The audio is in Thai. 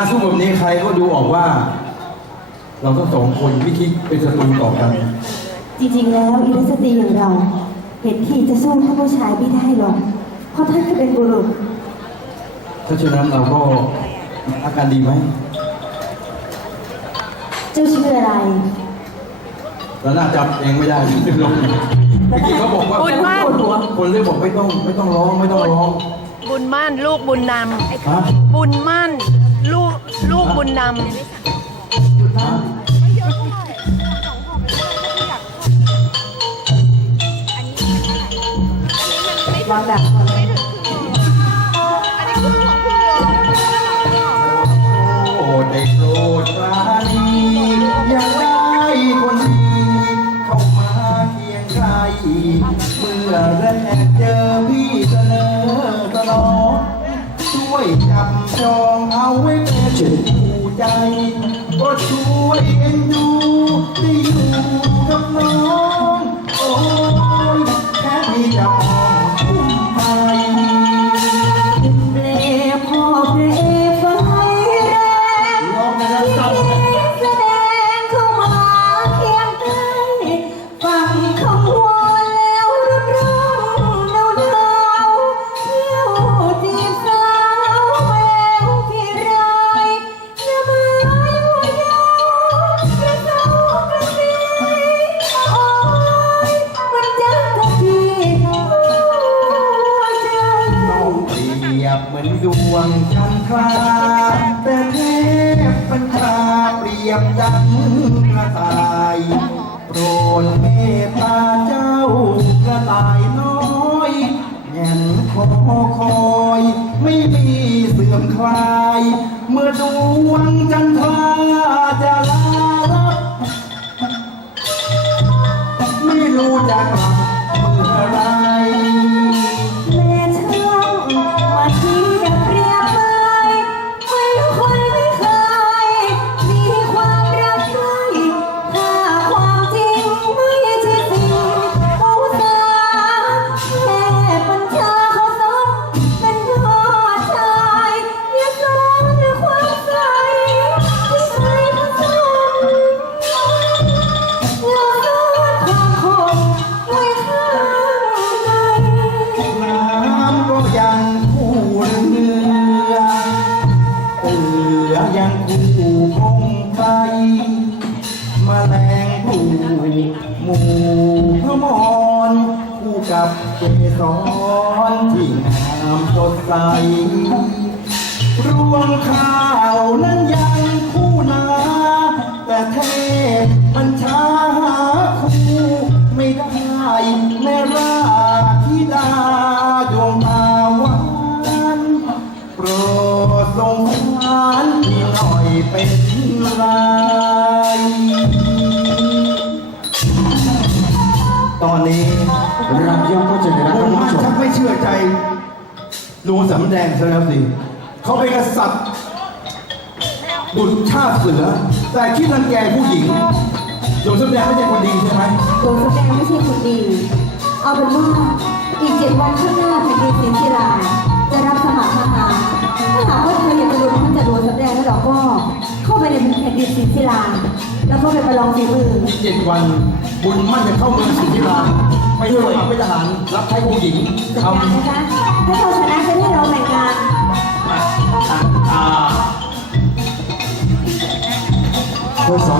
การสู้แบบนี้ใครก็ดูออกว่า เราทั้งสองคนไม่คิดเป็นศัตรูต่อกัน จริงๆ แล้วอิรสตรีอย่างเรา เห็นทีจะสู้ท่านผู้ชายไม่ได้หรอก เพราะท่านจะเป็นบุรุษเพราะฉะนั้นเราก็อาการดีไหมเจ้าชื่ออะไร เราน่าจับเองไม่ได้ลงเมื่อกี้เขาบอกว่าบุญมากคนเลยบอกไม่ต้องไม่ต้องร้องไม่ต้องร้อง บุญมั่นลูกบุญนฮะำบุญมั่น ลูกลูกบุญนำวางแบบก่อนโอ้ได้โปรดปราณีอยากได้คนดีเข้ามาเคียงใกล้เมื่อแรกเจอพี่ วยจับจองเอาไว้เป็นผู้ใจ ก็ช่วยเอ็นดูได้อยู่กับน้อง ยบเหมือนดวงจันทราแต่เทพปัญชาเปรียบดังกระต่ายโปรดเมตตาเจ้ากระต่ายน้อยแง่นคอคอยไม่มีเสื่อมคลาย เมื่อดวงจันทราจะ เตือยังคู่คงไปแมลงผู้หมู่พมรคู่กับเกสรที่งามสดใสรวงข้าวนั้นยังคู่นา แต่เทพมันช้าหาคู่ไม่ได้แม่ราธิดา เป็นไรตอนนี้รักย่อมเข้าใจนะท่านผู้ชมชักไม่เชื่อใจลุงสำแดงซะแล้วสิเขาเป็นกษัตริย์บุตรชาติเสือ แต่คิดรังแกผู้หญิงลุงสำแดงไม่ใช่คนดีใช่ไหมตัวแสดงไม่ใช่คนดี เอาเป็นว่าอีกเจ็ดวันข้างหน้าแผ่นดินสินธิราจะรับสมัครทหาร ถ้าหากว่าเธออยากจะหลุดพ้นจะกดวงสำแดงแล้วเราก็เข้าไปในแผ่นดินศรีศิลาแล้วก็ไปประลองฝีมือเจ็ดวันบุญมั่นจะเข้าเมืองศรีธิราไปสมัครปทหารรับใช้ผู้หญิงสัญทำญานะจ๊ะถ้าเราชนะจะให้เราแต่งงานอ่า คนสอง